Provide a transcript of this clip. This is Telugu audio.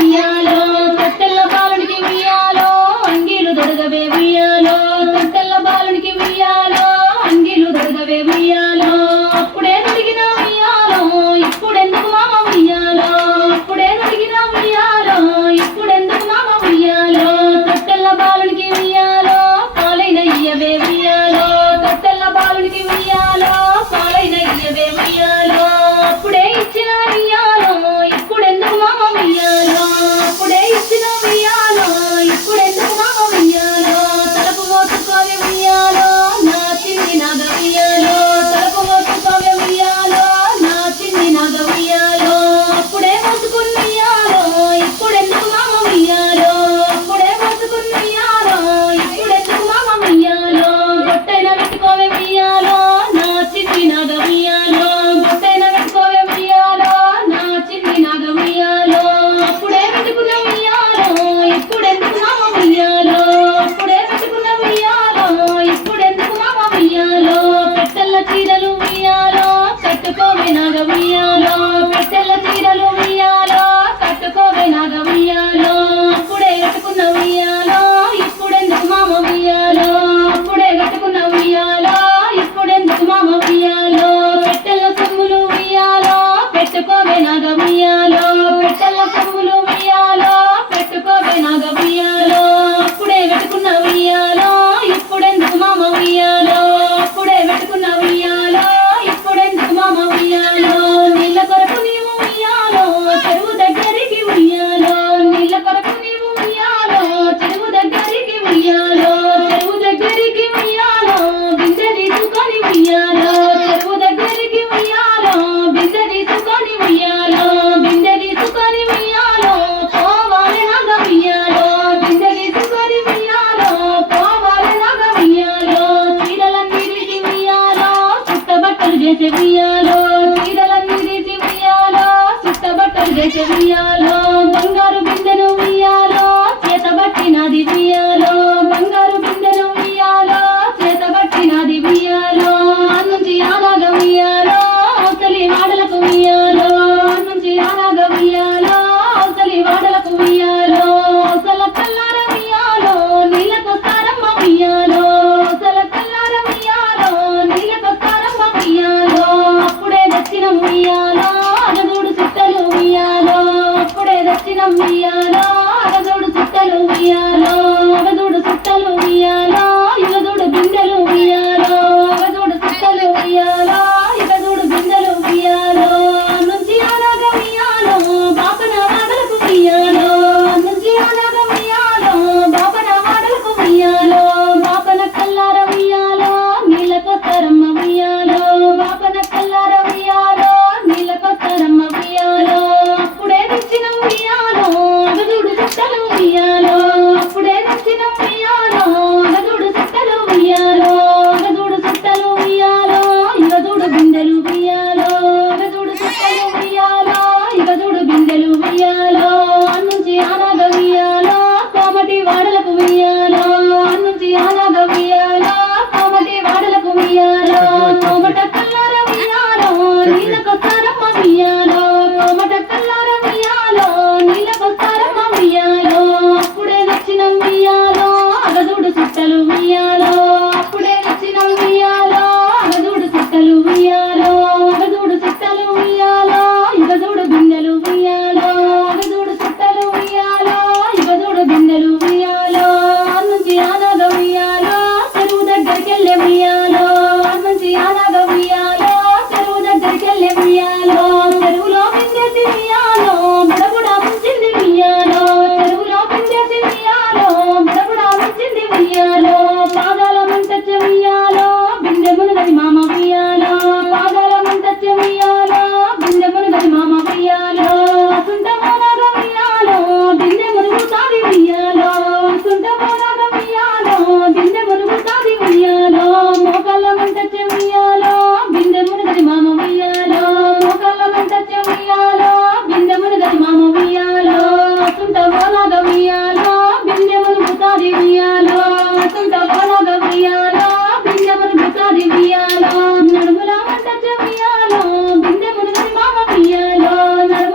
ఉయ్యాలో తొట్టెల్ల బాలునికి ఉయ్యాలో అంగీలు దొరగవే ఉయ్యాలో తొట్టెల్ల బాలునికి ఉయ్యాలో అంగీలు దొరగవే ఉయ్యాలో అప్పుడే దొరికిన ఉయ్యాలో ఇప్పుడెందుకు మామ ఉయ్యాలో అప్పుడే దొరికిన ఉయ్యాలో ఇప్పుడెందుకు మామ ఉయ్యాలో తొట్టెల్ల బాలునికి ఉయ్యాలో పాలైన ఇయ్యవే ఉయ్యాలో తొట్టెల్ల బాలునికి ఉయ్యాలో పాలైన ఇయ్యవే ఉయ్యాలో అప్పుడే ఇచ్చిన ఉయ్యాలో ఇప్పుడెందుకు మామ ఉయ్యాలో అప్పుడే ఇచ్చిన ఉయ్యాలో ఇప్పుడెందుకు మామ ఉయ్యాలో తలపు మోసుకోవే ఉయ్యాలో నా చిన్ని నాగ ఉయ్యాలో తలపు మోసుకోవే ఉయ్యాలో నా చిన్ని నాగ ఉయ్యాలో అప్పుడే మోసుకున్న ఉయ్యాలో ఇప్పుడెందుకు మామ ఉయ్యాలో అప్పుడే మోసుకున్న ఉయ్యాలో ఇప్పుడెందుకు మామ ఉయ్యాలో గొట్టైన పెట్టుకోవే ఉయ్యాలో నా చిన్ని నాగ ఉయ్యాలో గొట్టైన పెట్టుకోవే ఉయ్యాలో నా చిన్ని నాగ ఉయ్యాలో అప్పుడే పెట్టుకున్న ఉయ్యాలో ఇప్పుడెందుకు మామ ఉయ్యాలో అప్పుడే పెట్టుకున్న ఉయ్యాలో ఇప్పుడెందుకు మామ ఉయ్యాలో పెట్టెల్ల చీరలు ఉయ్యాలో కట్టుకోవే నాగ ఉయ్యాలో పెట్టెల్ల చీరలు ఉయ్యాలో కట్టుకోవే నాగ ఉయ్యాలో అప్పుడే కట్టుకున్న ఉయ్యాలో ఇప్పుడెందుకు మామ ఉయ్యాలో అప్పుడే కట్టుకున్న ఉయ్యాలో ఇప్పుడెందుకు మామ ఉయ్యాలో పెట్టెల్ల కొమ్ములు ఉయ్యాలో పెట్టుకోవే నాగ ఉయ్యాలో పెట్టెల్ల కొమ్ములు ఉయ్యాలో పెట్టుకోవే నాగ ఉయ్యాలో అప్పుడే పెట్టుకున్న ఉయ్యాలో ఇప్పుడెందుకు మామ ఉయ్యాలో అప్పుడే పెట్టుకున్న ఉయ్యాలో ఇప్పుడెందుకు మామ ఉయ్యాలో నీళ్ళ కొరకు నీవు ఉయ్యాలో చెరువు దగ్గరికి ఉయ్యాలో నీళ్ళ కొరకు నీవు ఉయ్యాలో చెరువు దగ్గరికి ఉయ్యాలో చెరువు దగ్గరికి ఉయ్యాలో బిందె తీసుకొని ఉయ్యాలో చెరువు దగ్గరికి ఉయ్యాలో బిందె తీసుకొని ఉయ్యాలో బిందె తీసుకొని ఉయ్యాలో పోవాలి నాగ ఉయ్యాలో బిందె తీసుకొని ఉయ్యాలో పోవాలి నాగ ఉయ్యాలో చీరలన్నీ తీసి ఉయ్యాలో చుట్టబట్టలు చేసే ఉయ్యాలో చీరలన్నీ తీసి ఉయ్యాలో చుట్టబట్టలు చేసే ఉయ్యాలో బంగారు బిందెను ఉయ్యాలో చేతబట్టినది ఉయ్యాలో